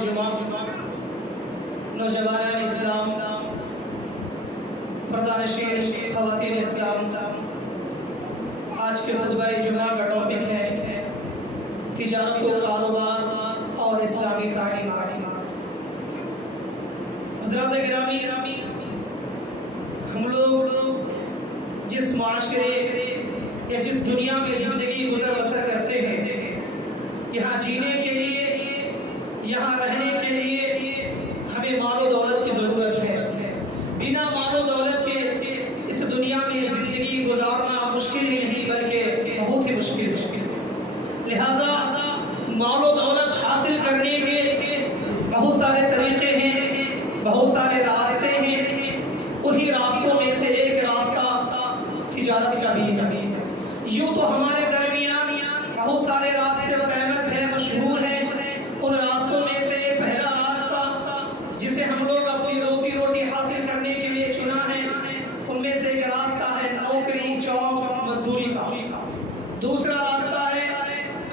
جمعہ نوجوانان اسلام، پردانشین خواتین اسلام، آج کے خطبہ جمعہ کا ٹاپک ہے تجارت و کاروبار اور اسلامی تعلیمات۔ حضرات گرامی، ہم لوگ جس معاشرے یا جس دنیا میں زندگی گزر بسر کرتے ہیں، یہاں جینے کے لیے، یہاں رہنے کے لیے ہمیں مال و دولت کی ضرورت ہے۔ بنا مال و دولت کے اس دنیا میں زندگی گزارنا مشکل ہی نہیں بلکہ بہت ہی مشکل۔ لہٰذا مال و دولت حاصل کرنے کے بہت سارے طریقے ہیں، بہت سارے راستے ہیں۔ انہی راستوں میں سے ایک راستہ تجارت کا بھی ہے۔ یوں تو ہمارے درمیان بہت سارے راستے فیمس ہیں، مشہور ہیں۔ ان راستوں میں سے پہلا راستہ جسے ہم لوگ اپنی روزی روٹی حاصل کرنے کے لیے چنا ہے، ان میں سے ایک راستہ ہے نوکری، جاب، مزدوری کا۔ دوسرا راستہ ہے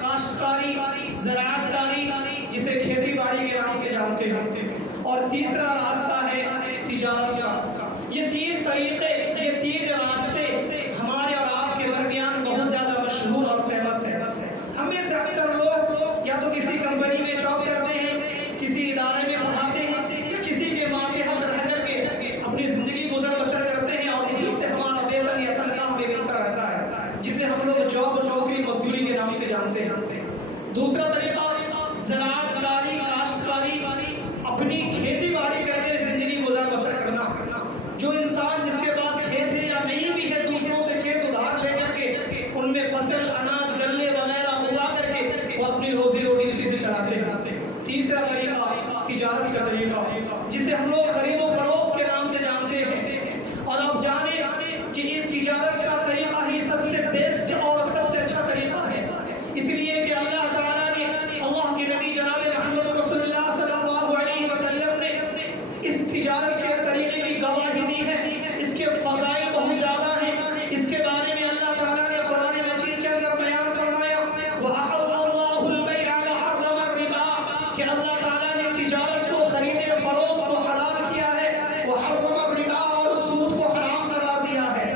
کاشتکاری، زراعت کاری، جسے کھیتی باڑی کے نام سے جانتے ہیں۔ اور تیسرا راستہ ہے تجارت کا۔ یہ تین طریقے، یہ تین راستے ہمارے اور آپ کے درمیان بہت زیادہ مشہور اور فیمس ہے۔ ہم میں سے اکثر لوگ یا تو کسی کمپنی میں جاب کرتے ہیں، کسی ادارے میں پڑھاتے ہیں، یا کسی کے ماتحت رہ کر کے اپنی زندگی گزر بسر کرتے ہیں، اور یہیں سے ہمارا ویتن یا تنخواہ ہمیں ملتا رہتا ہے، جسے ہم لوگ جاب، نوکری، مزدوری کے نام سے جانتے ہیں۔ دوسرا طریقہ زراعت کاری، کاشتکاری، اپنی کھیتی باڑی کر کے زندگی گزر بسر کرنا۔ جو انسان جس کے پاس کھیت ہے یا نہیں بھی ہے، دوسروں سے کھیت ادھار لے کر کے ان میں فصل، اناج، غلے وغیرہ اگا کر کے وہ اپنی روزی روٹی اسی سے چلاتے ہیں۔ تیسرا طریقہ تجارت کا طریقہ، جسے ہم لوگ خرید و فروخت کے نام سے جانتے ہیں۔ اور آپ جانیں کہ یہ تجارت کا طریقہ ہی سب سے بیسٹ اور سب سے اچھا طریقہ ہے، اس لیے کہ اللہ تعالیٰ نے، اللہ کے نبی جناب محمد رسول اللہ صلی اللہ علیہ وسلم نے اس تجارت کے طریقے کی گواہی دی ہے۔ اس کے فضائل بہت زیادہ ہیں۔ اس کے بارے میں اللہ تعالیٰ نے قرآن مجید کے اندر بیان فرمایا، وَأَحَلَّ اللَّهُ الْبَيْعَ وَحَرَّمَ الرِّبَا، کہ اللہ تعالیٰ نے تجارت کو، خرید فروخت کو حلال کیا ہے، وَحَرَّمَ الرِّبَا، اور سود کو حرام قرار دیا ہے۔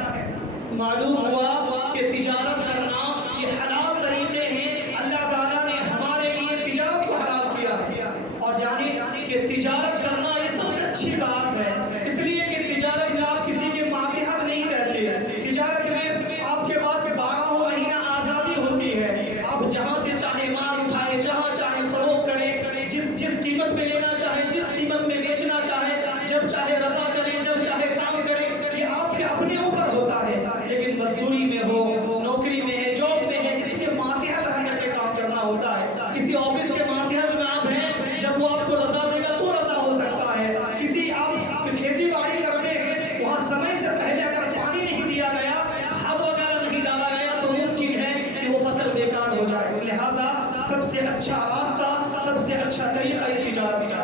معلوم ہوا کہ تجارت کرنا یہ حلال طریقے ہیں۔ اللہ تعالیٰ نے ہمارے لیے تجارت کو حلال کیا ہے، اور جانیں کہ تجارت کرنا یہ سب سے اچھی بات ہے، اس لیے کہ تجارت میں آپ کسی کے ماتحت نہیں رہتے۔ تجارت میں آپ کے پاس 12 مہینہ آزادی ہوتی ہے، آپ جہاں سے چاہے مال اٹھائے، جہاں چاہے فروخت کریں، جس قیمت میں لینا چاہے، جس قیمت میں بیچنا چاہے، جب چاہے رضا کریں، جب چاہے کام کریں، یہ آپ کے اپنے اوپر ہوتا ہے۔ لیکن مزدوری میں ہو، نوکری میں ہے، جاب میں ہے، اس کے ماتحت رہ کر کے کام کرنا ہوتا ہے۔ کسی آفس کے ماتحت میں آپ ہیں، جب وہ آپ کو رضا دے گا تو رضا ہو سکتا ہے۔ کسی آپ کھیتی باڑی کرتے ہیں، وہاں سمے سے پہلے اگر پانی نہیں دیا گیا، کھاد وغیرہ نہیں ڈالا گیا، تو ممکن ہے کہ وہ فصل بیکار ہو جائے۔ لہٰذا سب سے اچھا راستہ، سب سے اچھا طریقہ یہ تجارت ہے۔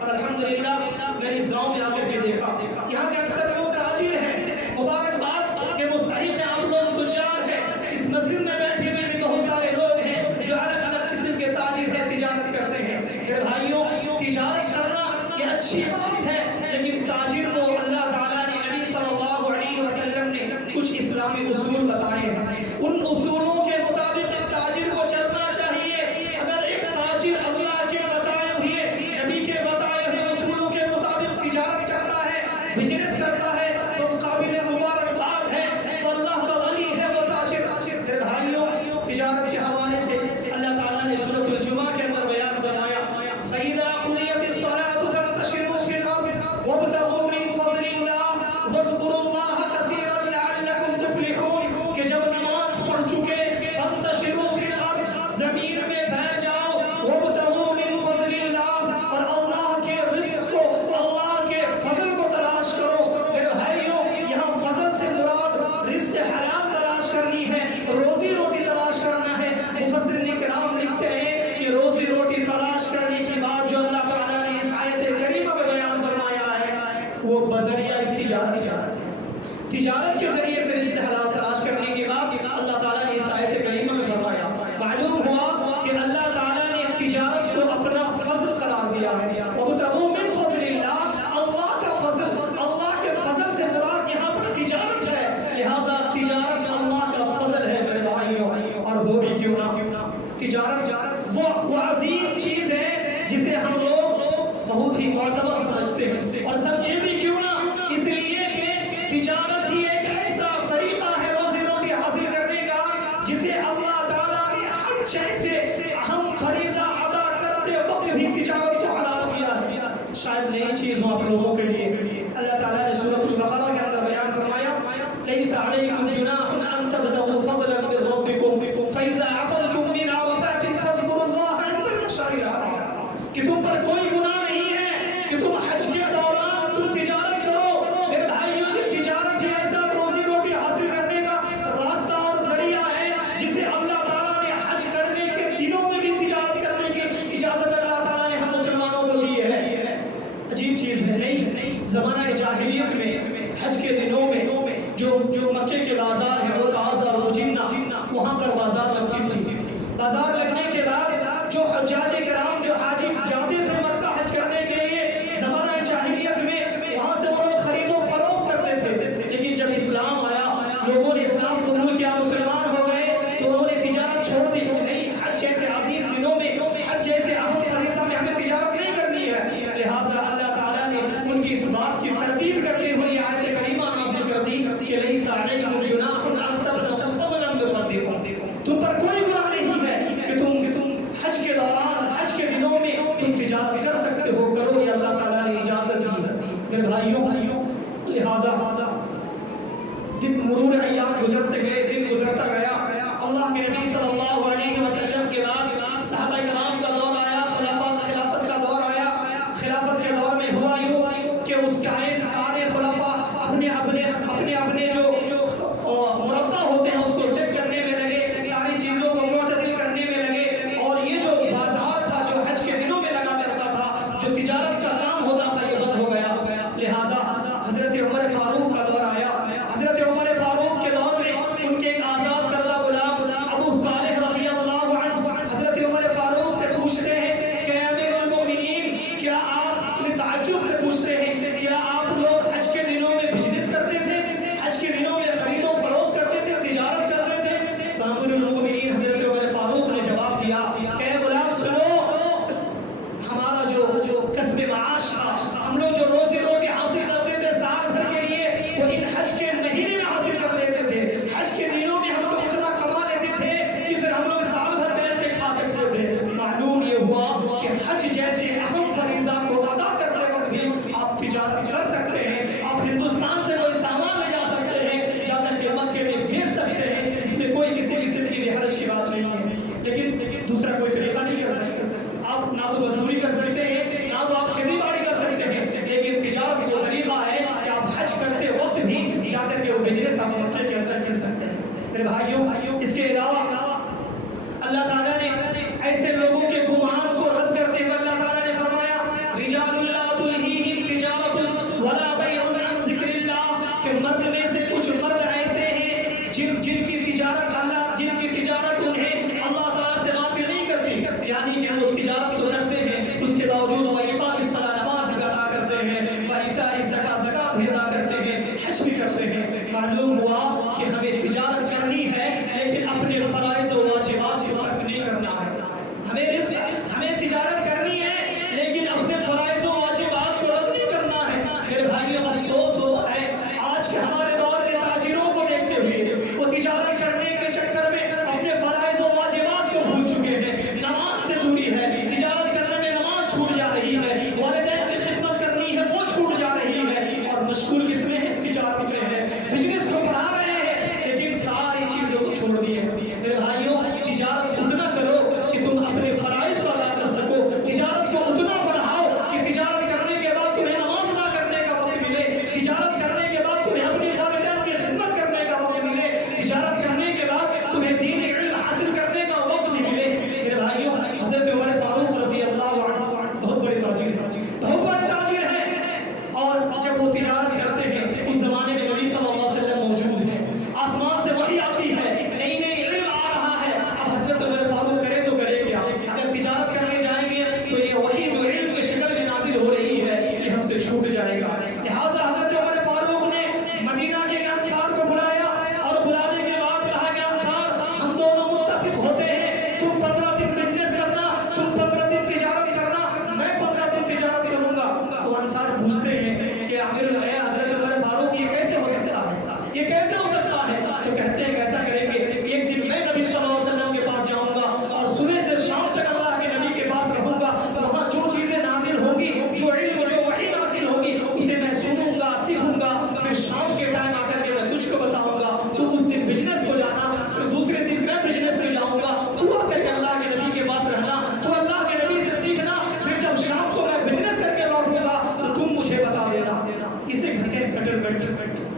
اور الحمدللہ میں نے اس گاؤں میں آ کر کے دیکھا، یہاں کے اکثر لوگ تاجر ہیں، مبارکباد کے مستحق ہیں، آپ لوگ تجار ہیں۔ اس مسجد میں بیٹھے ہوئے بھی بہت سارے لوگ ہیں جو الگ الگ قسم کے تاجر ہیں، تجارت کرتے ہیں۔ میرے بھائیوں، تجارت کرنا یہ اچھی بات ہے، لیکن تاجر کو اللہ تعالیٰ نے، نبی صلی اللہ علیہ وسلم نے کچھ اسلامی اصول بتائے ہیں۔ ان اصولوں کے مطابق ایک تاجر کو چلنا چاہیے۔ اگر ایک تاجر اللہ کے بتائے ہوئے، نبی کے بتائے ہوئے اصولوں کے مطابق تجارت کرتا ہے، بزنس کرتا ہے، تو قابل مبارکباد ہے، تو اللہ کا ولی ہے وہ تاجر۔ میرے بھائیوں، تجارت کے حوالے سے اللہ تعالیٰ نے سورۃ الجمعہ کے اندر بیان فرمایا، فَإِذَا قُضِيَتِ الصَّلَاةُ فَانتَشِرُوا فِي الْأَرْضِ وَابْتَغُوا مِن فَضْلِ اللَّهِ وَاذْكُرُوا اللَّهَ كَثِيرًا لَعَلَّكُمْ تُفْلِحُونَ، کہ جب نماز پڑھ چکے، فَانتَشِرُوا فِي الْأَرْضِ، زمین میں پھیل جاؤ، وَابْتَغُوا مِن فَضْلِ اللَّهِ، اور اللہ کے رزق کو، اللہ کے فضل کو تلاش کرو۔ میرے بھائیوں، یہاں فضل سے مراد رزق حلال تلاش کرنی ہے، روزی روٹی تلاش کرنا ہے۔ مفسرین کرام لکھتے ہیں کہ روزی روٹی تلاش کرنے کی بات جو اللہ تعالیٰ نے اس آیت کریمہ میں بیان فرمایا ہے، وہ بذریعہ تجارت ہے۔ تجارت کے ذریعے سے رزق حلال تلاش کرنے کی بات اللہ تعالیٰ نے اس آیت کریمہ میں فرمایا۔ معلوم ہوا کہ اللہ تعالیٰ نے تجارت کو اپنا فضل قرار دیا معتبر سمجھتے ہیں، اور سمجھے بھی کیوں نہ، اس لیے کہ تجارت ہی ایک ایسا طریقہ ہے روزی روٹی حاصل کرنے کا جسے اللہ تعالیٰ نے حج جیسے اہم فریضہ ادا کرتے وقت بھی تجارت کو حلال کیا ہے۔ شاید نئی چیز ہو آپ لوگوں کے لیے، اللہ تعالیٰ نے سورۃ البقرہ کے اندر بیان فرمایا لیس علیکم جناح ان تبتغوا فضلا من ربکم فاذا عفوتم من عرفات فاذکروا اللہ عند المشعر الحرام، کہ تم پر کوئی گناہ نہیں ہے کہ تم حج کے دوران تم تجارت کرو۔ میرے بھائیوں، یہ تجارت ہی ایسا روزی روٹی حاصل کرنے کا راستہ اور ذریعہ ہے جسے اللہ تعالیٰ نے حج کرنے کے دنوں میں بھی تجارت کرنے کی اجازت اللہ تعالیٰ نے ہم مسلمانوں کو دی ہے۔ عجیب چیز ہے نہیں؟ زمانہ جاہلیت میں حج کے دنوں میں جو مکے کے بازار ہیں القعصہ اور مجنہ، وہاں پر بازار لگتی تھی۔ بازار لگنے کے بعد جو حجاج کرام جو حاجی جاتے تھے مکہ حج کرنے کے لیے زمانہ جاہلیت میں، وہاں سے وہ لوگ خرید و فروخت کرتے تھے۔ لیکن جب اسلام آیا، لوگوں نے اسلام قبول کیا، مسلمان ہو گئے، تو انہوں نے تجارت چھوڑ دی کہ نہیں، حج جیسے عظیم دنوں میں، حج جیسے اہم فریضہ میں ہمیں تجارت نہیں کرنی ہے۔ لہٰذا اللہ تعالیٰ نے ان کی اس بات کی تردید کرتے ہوئے آیت کریمہ نازل کر دی کہ لیس علیکم جناح ان تبتغوا فضلا من ربکم، تم پر کوئی گناہ نہیں ہے کہ تم حج کے دوران، حج کے دنوں میں تم تجارت کر سکتے ہو، کرو، یہ اللہ تعالیٰ نے اجازت دی ہے۔ میرے بھائیوں، لہٰذا دن مرور ایام گزرتے گئے، دن گزرتا گیا، اللہ کے نبی صلی اللہ علیہ وسلم کے بعد صحابہ کرام کا دور آیا، خلافت کا دور آیا۔ خلافت کے دور میں ہوا یوں کہ اس ٹائم سارے خلفاء اپنے جو مربع ہوتے ہیں اس کو سیٹ کرنے میں لگے، ساری چیزوں کو معتدل کرنے میں لگے، اور یہ جو بازار تھا جو حج کے دنوں میں لگا کرتا تھا، جو تجارت کا کام ہوتا تھا، یہ بند ہو گیا۔ لہٰذا حضرت عمر فاروق کا دور آیا۔ حضرت عمر فاروق کے دور میں ان کے ایک آزاد کردہ غلام ابو صالح رضی اللہ عنہ حضرت عمر فاروق سے پوچھتے ہیں کہ امیر المومنین، کیا آپ انہیں تعجب سے پوچھتے ہیں کیا آپ لوگ حج کے دنوں میں بزنس کرتے تھے، حج کے دنوں میں خرید و فروخت کرتے تھے، تجارت کرتے تھے؟ تو امیر المومنین حضرت عمر فاروق نے جواب دیا کہ اے غلام سنو، ہمارا جو کسب معاش تھا، ہم لوگ جو روزی روٹی حاصل کرتے تھے سال بھر کے لیے، وہ ان حج کے مہینے میں حاصل کر لیتے تھے۔ حج کے دنوں میں ہم لوگ اتنا کما لیتے تھے کہ پھر ہم لوگ سال بھر بیٹھ کے کھا سکتے تھے۔ معلوم یہ ہوا کہ حج جیسے اہم فریضہ کو ادا کرتے وقت بھی آپ تجارت کر سکتے ہیں، آپ ہندوستان سے کوئی سامان لے جا سکتے ہیں، جا کر کے مکے میں بھیج سکتے ہیں، اس میں کوئی کسی قسم کی حرج کی بات نہیں ہے۔ لیکن دوسرا کوئی طریقہ نہیں کر سکتے، آپ نہ تو مزدوری کر سکتے ہیں، نہ تو آپ کھیتی باڑی کر سکتے ہیں، لیکن تجارت وہ طریقہ ہے کہ آپ حج کرتے وقت بھی جا کر کے وہ بزنس آپ مکے کے اندر کر سکتے ہیں۔ میرے بھائیوں، اس کے علاوہ اللہ تعالیٰ نے ایسے لوگوں کے گمان کو رد کرتے ہوئے اللہ تعالیٰ نے فرمایا رجال لا تلہیہم تجارت ولا بیع عن ذکر اللہ، کہ مرد میں سے کچھ مرد ایسے ہیں جن کی تجارت انہیں اللہ تعالیٰ سے غافل نہیں کرتی، یعنی کہ وہ تجارت تو کرتے ہیں، اس کے باوجود وہ اقام الصلاۃ نماز ادا کرتے ہیں، وایتاء الزکوٰۃ زکوٰۃ بھی ادا کرتے ہیں، حج بھی کرتے ہیں۔ معلوم ہوا کہ ہمیں تجارت کرنی ہے لیکن اپنے فرائض و واجبات کو ترک نہیں کرنا ہے۔ ہمیں تجارت کرنی ہے لیکن اپنے فرائض و واجبات کو رد نہیں کرنا ہے۔ میرے بھائیوں، افسوس ہوتا ہے آج کے ہمارے دور کے تاجروں کو دیکھتے ہوئے، وہ تجارت کرنے کے چکر میں اپنے فرائض و واجبات کو بھول چکے ہیں، نماز سے دوری ہے، تجارت کرنے میں نماز چھوٹ جا رہی ہے،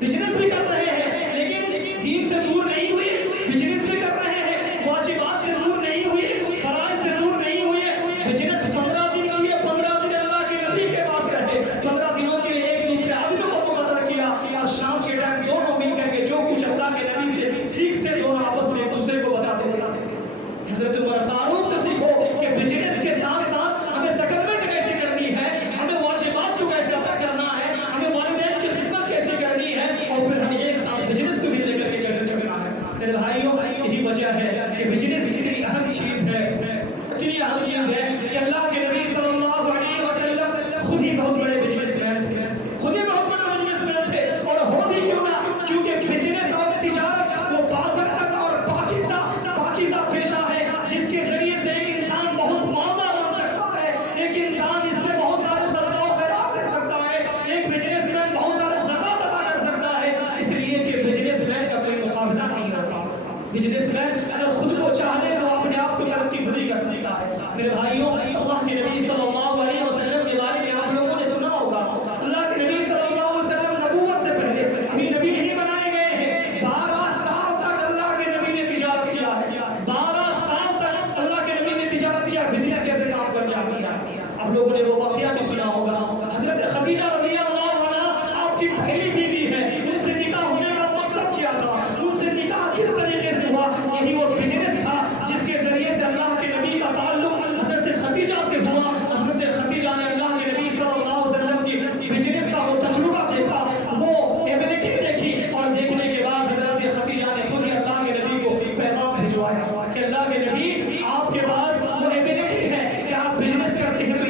بزنس بھی کر رہے ہیں لیکن دین سے دور نہیں ہوئے، بزنس بھی کر رہے ہیں، واجبات سے دور نہیں ہوئے، فرائض سے دور نہیں ہوئے، بزنس 15 دن کیے، 15 دن اللہ کے نبی کے پاس رہے، 15 دنوں کے لیے ایک دوسرے آدمی کو مقرر کیا اور شام کے ٹائم دونوں مل کر کے جو کچھ اللہ کے نبی سے سیکھتے دونوں آپس میں ایک دوسرے کو بتاتے تھے۔ حضرت عمر فاروق سے سیکھو کہ بزنس کے ساتھ ساتھ ہمیں سیٹلمنٹ کیسے کرنی ہے، ہمیں واجبات کو کیسے ادا کرنا ہے، ہمیں والدین کی خدمت کیسے کرنی ہے، اور پھر ہمیں ایک ساتھ بزنس کو بھی لے کر کے کیسے چلنا ہے۔ میرے بھائیوں، یہی وجہ ہے کہ بزنس کتنی اہم چیز ہے، اتنی اہم چیز ہے کہ اللہ کے نبی صلی اللہ علیہ وسلم خود ہی بہت بڑے بزنس مین تھے، خود ہی بہت بڑے بزنس مین تھے، اور ہو بھی کیوں نہ، کیونکہ بزنس اور تجارت وہ بابرکت اور پاکیزہ پیشہ ہے جس کے ذریعے سے ایک انسان بہت مالدار بن سکتا ہے، ایک انسان اس سے بہت سارے صدقہ و خیرات کر سکتا ہے، ایک بزنس مین بہت سارے زکوٰۃ ادا کر سکتا ہے، اس لیے کہ بزنس مین کا کوئی مقابلہ نہیں ہوتا۔ بزنس مین اگر خود کو چاہے تو اپنے آپ کو ترقی خود ہی کر سکتا ہے۔ میرے بھائیوں، اللہ کے نبی صلی اللہ علیہ وسلم کے بارے میں آپ لوگوں نے سنا ہوگا، اللہ کے نبی صلی اللہ علیہ وسلم نبوت سے پہلے ابھی نبی نہیں بنائے گئے ہیں، 12 سال تک اللہ کے نبی نے تجارت کیا ہے، 12 سال تک اللہ کے نبی نے تجارت کیا، بزنس جیسے کام کر جاتی ہے۔ آپ لوگوں نے وہ واقعہ بھی سنا ہوگا، حضرت خدیجہ رضی اللہ عنہا آپ کی پہلی بیوی ہے، ان سے نکاح ہونے کا مقصد کیا تھا، ان سے نکاح کس طریقے سے ہوا، یہی وہ بزنس تھا جس کے ذریعے سے اللہ کے نبی کا تعلق حضرت خدیجہ سے ہوا۔ حضرت خدیجہ نے اللہ کے نبی صلی اللہ علیہ وسلم کی بزنس کا وہ تجربہ دیکھا، وہ ایبلٹی دیکھی، اور دیکھنے کے بعد حضرت خدیجہ نے خود ہی اللہ کے نبی کو پیغام بھجوایا کہ اللہ کے نبی، آپ کے پاس وہ ایبلٹی ہے کہ آپ بزنس کرتے ہیں تو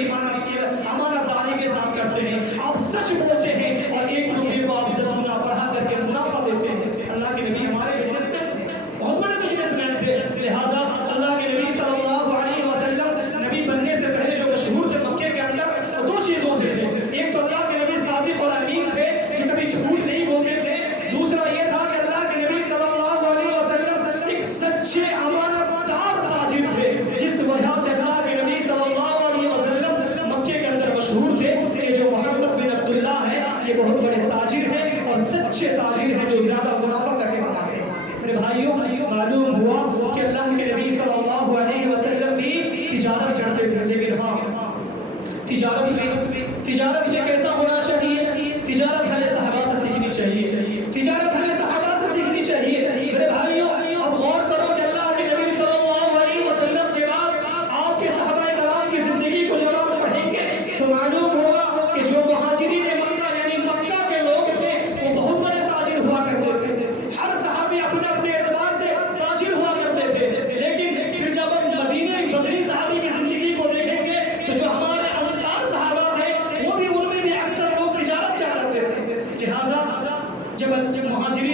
امانت داری کے ساتھ کرتے ہیں، آپ سچ بولتے ہیں، اور 1 روپے کو آپ 10 گنا بڑھا کر کے منافع دیتے ہیں۔ اللہ کے نبی ہمارے بزنس مین تھے، بہت بڑے بزنس مین تھے، لہٰذا اللہ کے نبی صلی اللہ علیہ وسلم نبی بننے سے پہلے جو مشہور تھے مکے کے اندر، وہ 2 چیزوں سے تھے، ایک تو اللہ کے نبی صادق اور امین تھے جو کبھی جھوٹ نہیں بولتے تھے، دوسرا یہ تھا کہ اللہ کے نبی صلی اللہ علیہ وسلم ایک سچے امانت دار تاجر تھے، جس وجہ سے اللہ کے نبی صلی اللہ علیہ وسلم مکے کے اندر مشہور تھے کہ جو محمد بن عبداللہ ہے یہ بہت بڑے تاجر ہیں اور سچے تاجر ہیں جو زیادہ منافع کر کے کماتے ہیں۔ میرے بھائیوں، معلوم ہوا کہ اللہ کے نبی صلی اللہ علیہ وسلم بھی تجارت کرتے تھے، لیکن ہاں تجارت میں کیسا ہونا چاہیے؟ تجارت ہمیں صحابہ سے سیکھنی چاہیے، تجارت ہمیں صحابہ سے سیکھنی چاہیے۔ میرے بھائیوں، اب غور کرو کہ اللہ کے نبی صلی اللہ علیہ وسلم کے بعد آپ کے صحابہ کرام کی زندگی کو جب آپ پڑھیں گے تو معلوم ہوگا کہ جو مہاجرین مکہ یعنی مکہ کے لوگ تھے وہ بہت بڑے تاجر ہوا کرتے تھے، ہر صحابی اپنے اپنے اعتبار سے تاجر ہوا کرتے تھے، لیکن پھر جب ہم بدری صحابی کی زندگی کو دیکھیں گے تو جو ہمارے انصار صحابہ تھے وہ بھی ان میں بھی اکثر لوگ تجارت کیا کرتے تھے۔ لہٰذا جب مہاجرین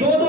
2-2,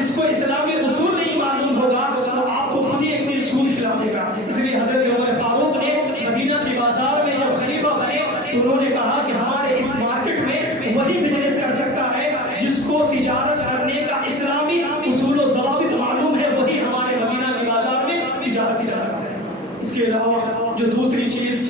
جس کو اسلامی اصول نہیں معلوم ہوگا وہ آپ کو خود ہی ایک اصول کھلا دے گا. اس لیے حضرت عمر فاروق نے مدینہ کے بازار میں جب خلیفہ بنے تو انہوں نے کہا کہ ہمارے اس مارکیٹ میں وہی بزنس کر سکتا ہے جس کو تجارت کرنے کا اسلامی اصول و ضوابط معلوم ہے, وہی ہمارے مدینہ کے بازار میں تجارت کرتا ہے. اس کے علاوہ جو دوسری چیز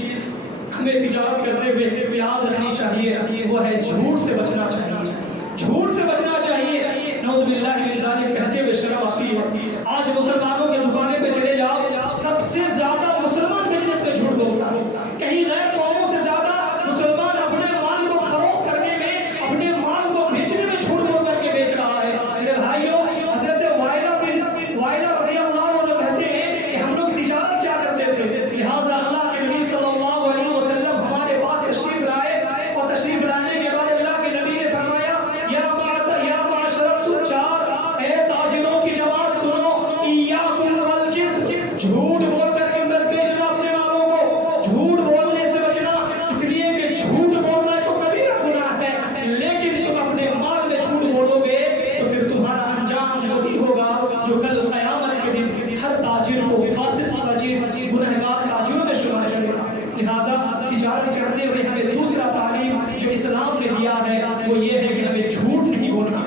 ہمیں تجارت کرتے ہوئے یاد رکھنی چاہیے وہ ہے جھوٹ سے بچنا چاہیے. جھوٹ سے بچنا چاہیے. نعوذ باللہ من ذالک کہتے ہوئے شرم آتی ہے. آج مسلمانوں کے دکانیں پہ چلے جاؤ, سب سے زیادہ مسلمان بزنس میں جھوٹ بولتا ہے. کہیں غیر قوموں سے زیادہ مسلمان اپنے مال کو فروخت کرنے میں, اپنے مال کو بیچنے میں جھوٹ بول کر کے بیچ رہا ہے. میرے بھائیوں, حضرت وائلہ رضی اللہ عنہ کہتے ہیں کہ ہم لوگ تجارت کیا کرتے تھے, لہٰذا اللہ کے نبی صلی اللہ علیہ وسلم ہمارے پاس تشریف لائے اور تشریف لانے کے بعد اللہ کے نبی نے فرمایا یا معاشر التجار, اے تاجروں کی جماعت سنو, ایاکم والکذب, جھوٹ بول کر کے مت بیچنا اپنے مالوں کو, جھوٹ بولنے سے بچنا. اس لیے کہ جھوٹ بولنا تو کبیرہ گناہ ہے, لیکن تم اپنے مال میں جھوٹ بولو گے تو پھر تمہارا انجام وہی ہوگا جو کل قیامت کے دن ہر تاجر کو فاسق فاجر گنہگار تاجروں میں شمار کرے گا. لہٰذا تجارت کرتے ہوئے ہمیں دوسرا تعلیم جو اسلام نے دیا ہے وہ یہ ہے کہ ہمیں جھوٹ نہیں بولنا,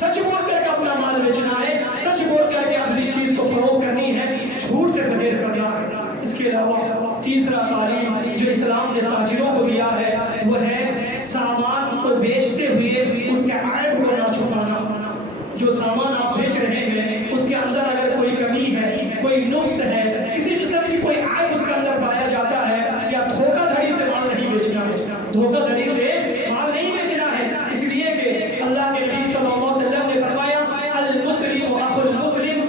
سچ بول کر کے اپنا مال بیچنا ہے, سچ بول کر کے اپنی چیز کو فروخت کرنی ہے, جھوٹ سے پرہیز کرنا ہے. اس کے علاوہ تیسرا تعلیم جو اسلام نے تاجروں کو دیا ہے وہ ہے سامان کو بیچتے ہوئے اس کے عیب کو نہ چھپانا. جو سامان آپ بیچ رہے ہیں اس کے اندر اگر کوئی کمی ہے, کوئی نقص ہے, کسی قسم کی کوئی عیب اس کے اندر پایا جاتا ہے, یا دھوکہ دھڑی سے مال نہیں بیچنا ہے, دھوکہ دھڑی سے مال نہیں بیچنا ہے. اس لیے کہ اللہ کے نبی صلی اللہ علیہ وسلم نے فرمایا المسلم اخو المسلم,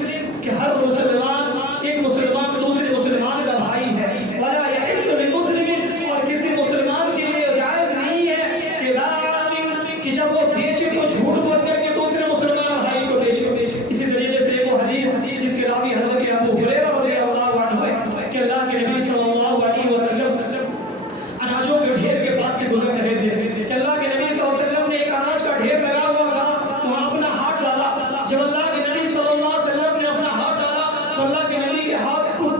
کہ ہر مسلمان ایک مسلمان دوسرے مسلمان کا بھائی ہے. ولا يحل للمسلم, اور کسی مسلمان کے لیے جائز نہیں ہے کہ لا کہ جب وہ بیچے تو جھوٹ بول کر کے دوسرے مسلمان بھائی کو بیچے. اسی طریقے سے وہ حدیث جس کے راوی حضرت ابو ہریرہ رضی اللہ عنہ ہے کہ اللہ کے نبی صلی اللہ علیہ وسلم اناجوں کے ڈھیر کے پاس سے گزر رہے تھے کہ اللہ کے نبی صلی اللہ علیہ وسلم نے ایک اناج کا ڈھیر لگا ہوا تھا, وہاں اپنا ہاتھ ڈالا. جب اللہ کے نبی صلی اللہ علیہ وسلم نے اپنا ہاتھ ڈالا تو اللہ کے نبی کے ہاتھ خود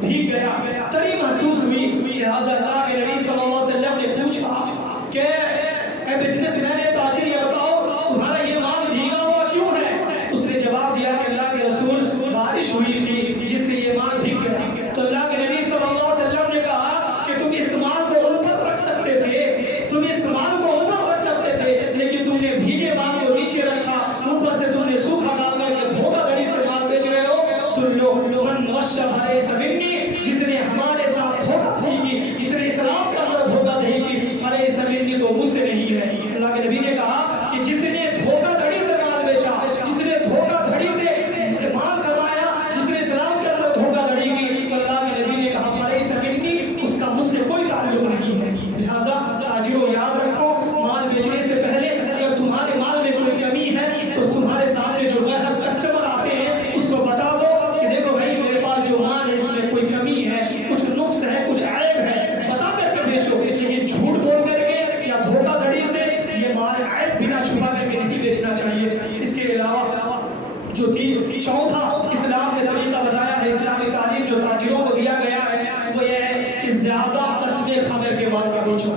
بھیگ گیا, تری محسوس ہوئی. لہٰذا اللہ کے نبی صلی اللہ علیہ وسلم نے پوچھا کہ اے بزنس مین, تاجر, یہ بتاؤ تمہارا یہ مال بھیگا ہوا کیوں ہے؟ اس نے جواب دیا کہ اللہ کے رسول بارش ہوئی تھی جس سے یہ مال بھیگ گیا. تو اللہ کے نبی صلی اللہ علیہ وسلم نے کہا کہ تم اس مال کو اوپر رکھ سکتے تھے, تم اس مال کو اوپر رکھ سکتے تھے, لیکن تم نے بھیگے مال کو نیچے رکھا, اوپر سے تم نے سوکھا ڈال کر کے دھوکہ دھڑی سے مال بیچ رہے ہو. سن لو, من غش فلیس منی, جس نے ہمارے ساتھ دھوکہ دہی کی, جس نے اسلام کے اندر دھوکہ دہی کی, فلیس منی, تو مجھ سے نہیں ہے. اللہ کے نبی نے کہا کہ جس نے دھوکہ دھڑی سے مال بیچا, جس نے دھوکہ دھڑی سے مال کمایا, جس نے اسلام کے اندر دھوکہ دھڑی کی, اللہ کے نبی نے کہا فلیس منی, اس کا مجھ سے کوئی تعلق نہیں ہے. لہٰذا تاجروں یاد رکھو, مال بیچنے سے پہلے اگر تمہارے مال میں کوئی کمی ہے تو تمہارے سامنے جو گاہک کسٹمر آتے ہیں اس کو بتا دو کہ دیکھو بھائی میرے پاس جو مال ہے اس میں کوئی کمی ہے, کچھ نقص ہے, کچھ عیب ہے, بتا کر کے بیچو. لیکن جھوٹ بول کر کے یا دھوکہ دھڑی سے یہ مال عیب بنا چھپا کر کے نہیں بیچنا چاہیے. اس کے علاوہ جو چوتھا اسلام نے طریقہ بتایا ہے, اسلامی تعلیم جو تاجروں کو دیا گیا ہے وہ یہ ہے کہ زیادہ قسمیں کھا کر کے مال کا بیچو.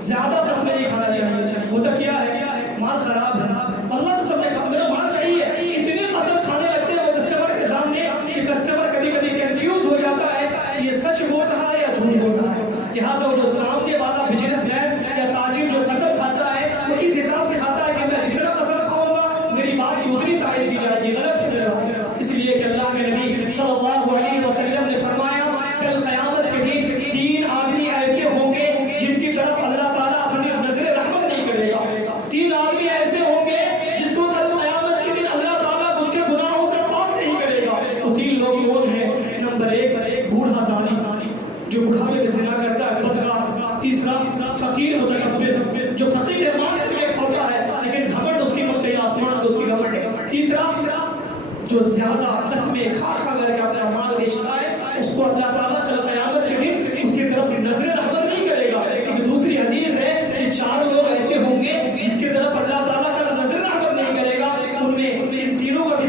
زیادہ قسمیں نہیں کھانا چاہیے. ہوتا کیا ہے, مال خراب ہے, اللہ قسم نے کہا میرا مال صحیح ہے, اتنی قسم کھانے لگتے ہیں وہ کسٹمر کے سامنے کہ کسٹمر کبھی کبھی کنفیوز ہو جاتا ہے یہ سچ بول رہا ہے یا جھوٹ بول رہا ہے. لہٰذا وہ جو سامنے والا بزنس مین یا تاجر جو قسم کھاتا ہے وہ اس حساب سے کھاتا ہے کہ میں جتنا قسم کھاؤں گا میری بات کی اتنی تعریف دی جائے گی. غلط ہے میرا. اس لیے کہ اللہ کے نبی صلی اللہ علیہ وسلم نے فرمایا کل قیامت کے دن 3 آدمی ایسے ہوں گے جن کی طرف اللہ تعالیٰ اپنی نظر رحمت نہیں کرے گا. 3 آدمی ایسے ہوں گے جس کو کل قیامت کے دن اللہ تعالیٰ اس کے گناہوں سے پاک نہیں کرے گا. وہ 3 لوگ کون ہیں؟ نمبر 1 بوڑھا زانی, جو بڑھاپے میں زنا کرتا ہے, بدکار. تیسرا فقیر متکبر, جو فقیر ہے, مال کے ہوتا ہے لیکن گھمنڈ اس کی مت ہے, آسمان کو اس کی گھمنڈ ہے. تیسرا جو زیادہ قسمیں کھا کھا کر کے اپنا مال بیچتا ہے اس کو اللہ تعالیٰ کل قیامت کے دن اس کی طرف نظر رحمت نہیں کرے گا. ایک دوسری حدیث ہے کہ 4 لوگ ایسے ہوں گے جس کی طرف اللہ تعالیٰ کا نظر رحمت نہیں کرے گا. ان میں ان تینوں کا بھی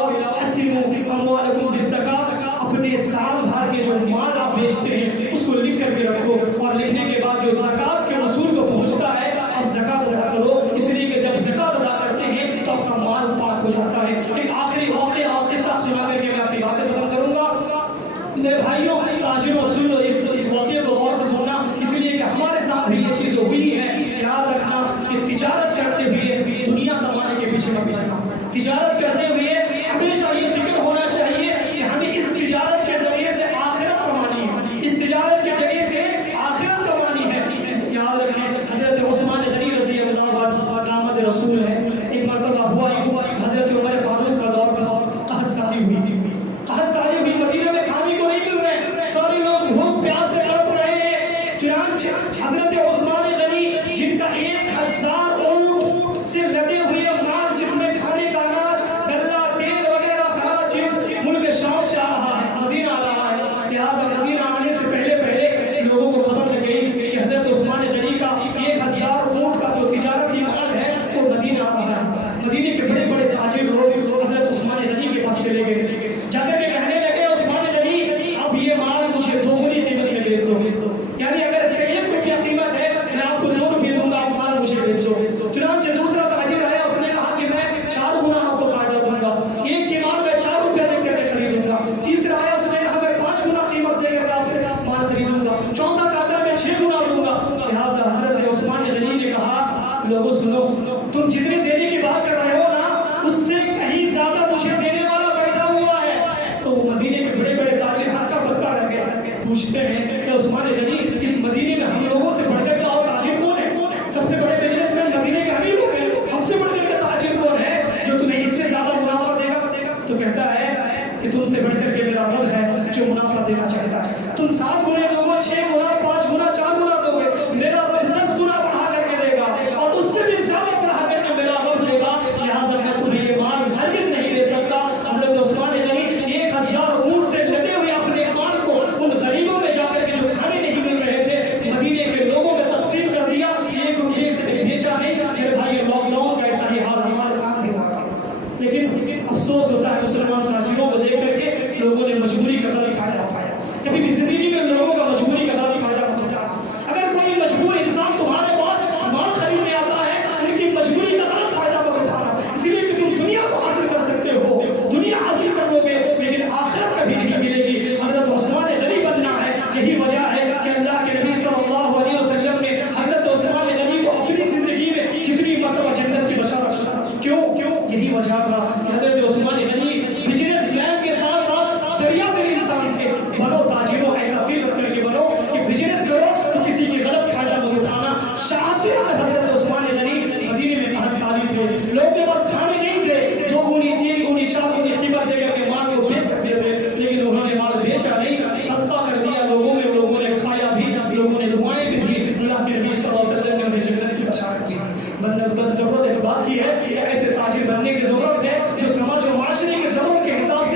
علاوہ حسنوا اموالکم بالزکاۃ، اپنے سال بھر کے جو مال آپ بیچتے ہیں اس کو لکھ کر کے رکھو، اور لکھنے کے بعد جو زکوٰۃ کے اصول کو پہنچتا ہے آپ زکوٰۃ ادا کرو، اس لیے کہ جب زکوٰۃ ادا کرتے ہیں تو آپ کا مال پاک ہو جاتا ہے۔ ایک آخری واقعہ اور قصہ سنا کر کے میں اپنی باتیں ختم کروں گا۔ میرے بھائیوں، تاجروں سن لو اس واقعے کو غور سے سننا، اس لیے کہ ہمارے ساتھ بھی یہ چیز ہوئی ہے۔ یاد رکھنا کہ تجارت کرتے ہوئے دنیا کمانے کے پیچھے مت پڑنا، تجارت کرتے ہوئے ہمیشہ یہ فکر ہونا چاہیے کہ ہمیں اس تجارت کے ذریعے سے آخرت کمانی ہے، اس تجارت کے ذریعے سے آخرت کمانی ہے۔ یاد رکھیں حضرت عثمان غنی رضی اللہ عنہ داماد رسول ہے، ایک مرتبہ ہوا حضرت عمر فاروق کا دور تھا، قحط ساری ہوئی، مدینہ میں کھانے کو نہیں مل رہے، سارے لوگ بھوک پیاس سے تڑپ رہے ہیں۔ چنانچہ حضرت عثمان غنی جن کا 1000 اونٹ سے لدے ہوئے مال، جس میں کھانے کا اناج، غلہ، تیل وغیرہ سارا چیز ملک شام سے آ رہا ہے، مدینہ آ رہا ہے، لہٰذا مدینہ آنے سے پہلے لوگوں کو خبر لگ گئی کہ حضرت عثمان غنی کا 1000 اونٹ کا جو تجارتی مال ہے وہ مدینہ آ رہا ہے۔ مدینے کے بڑے بڑے تاجر لوگ حضرت عثمان غنی کے پاس چلے گئے، جا کر کے کہنے لگے عثمان غنی اب یہ مال مجھے 2 گنی قیمت میں بیچ دو، یعنی اگر اس کا 1 روپیہ قیمت ہے میں آپ کو 2 روپیے دوں گا، آپ مال مجھے بیچ دو۔ چنانچہ دوسرا تاجر آیا، اس نے کہا کہ میں 4 گنا آپ کو فائدہ دوں گا، ایک کے مال میں 4 روپیہ دے کر کے خریدوں گا۔ تیسرا آیا، اس نے کہا میں 5 گنا قیمت دے کر کے آپ سے مال خریدوں گا۔ چوتھا کہا میں 6 گنا دوں گا۔ لہٰذا حضرت عثمان غنی نے کہا لوگوں سنو، تم جتنے دینے کی بات کر رہے ہو نا اس سے کہیں زیادہ مجھے دینے والا بیٹھا ہوا ہے۔ تو مدینے کے بڑے بڑے تاجر ہکا بکا رہ گیا، پوچھتے ہیں کہ عثمان غنی اس مدینے میں ہم لوگوں سے بڑھ کر کے اور تاجر کون ہے؟ سب سے بڑے بزنس مین مدینے کے ہم ہی لوگ ہیں، ہم سے بڑھ کر کے تاجر کون ہے جو تمہیں اس سے زیادہ منافع دے گا؟ تو کہتا ہے کہ تم سے بڑھ کر کے میرا رب ہے جو منافع دینا چاہتا ہے۔ تم 7 گنے دو گے، 6 گنا، 5 گنا، 4 گنا دو گے، میرا رب 10 گنا بڑھا کر کے دے گا، اور اس سے بھی زیادہ بڑھا کر کے میرا رب دے گا، لہٰذا میں تمہیں یہ مال ہرگز نہیں دے سکتا۔ حضرت عثمان غنی 1000 اونٹ سے لدے ہوئے اپنے مال کو ان غریبوں میں جا کر کے جو کھانے نہیں مل رہے تھے مدینے کے لوگوں میں تقسیم کر دیا، 1 روپیے سے بیچا نہیں۔ میرے بھائی لاک ڈاؤن کا ایسا ہی حال ہمارے ساتھ بھی ہوا، لیکن افسوس ہوتا ہے مسلمان تاجروں کو دیکھ کر کے لوگوں نے مجبوری کا غلط فائدہ اٹھایا۔ کبھی بھی زندگی میں لوگوں کا مجبوری کا غلط فائدہ مت اٹھانا۔ اگر کوئی مجبور انسان تمہارے پاس مال خریدنے آتا ہے، ان کی مجبوری کا غلط فائدہ مت اٹھانا، اس لیے کہ تم دنیا تو حاصل کر سکتے ہو، دنیا حاصل کر لو گے، لیکن آخرت کبھی نہیں ملے گی۔ حضرت عثمان غنی بننا ہے، یہی وجہ ہے کہ اللہ کے نبی صلی اللہ علیہ وسلم نے حضرت عثمان غنی کو اپنی زندگی میں کتنی مرتبہ جنت کی بشارت سنائی۔ کیوں؟ یہی وجہ تھا کہ حضرت عثمان غنی بزنس مین کے ساتھ ساتھ دریا دل انسان تھے۔ بنو تاجروں، ایسا دل رکھ کر کے بنو کہ بزنس کرو تو کسی کی غلط فائدہ مت اٹھانا۔ شاطر حضرت عثمان غنی مدینے میں قحط ساری تھے، لوگوں کے پاس کھانے نہیں تھے، 2 گنی، 3 گنی، 4 گنی قیمت دے کر کے مال کو بیچ سکتے تھے، لیکن انہوں نے مال بیچا نہیں، صدقہ کر دیا لوگوں میں، لوگوں نے کھایا بھی، لوگوں نے دعائیں بھی دی، اللہ کے نبی صلی اللہ علیہ وسلم نے انہیں جنت کی بشارت دی۔ ضرورت اس بات کی ہے کہ ایسے تاجر بننے کی ضرورت ہے جو سماج و معاشرے کی ضرورت کے حساب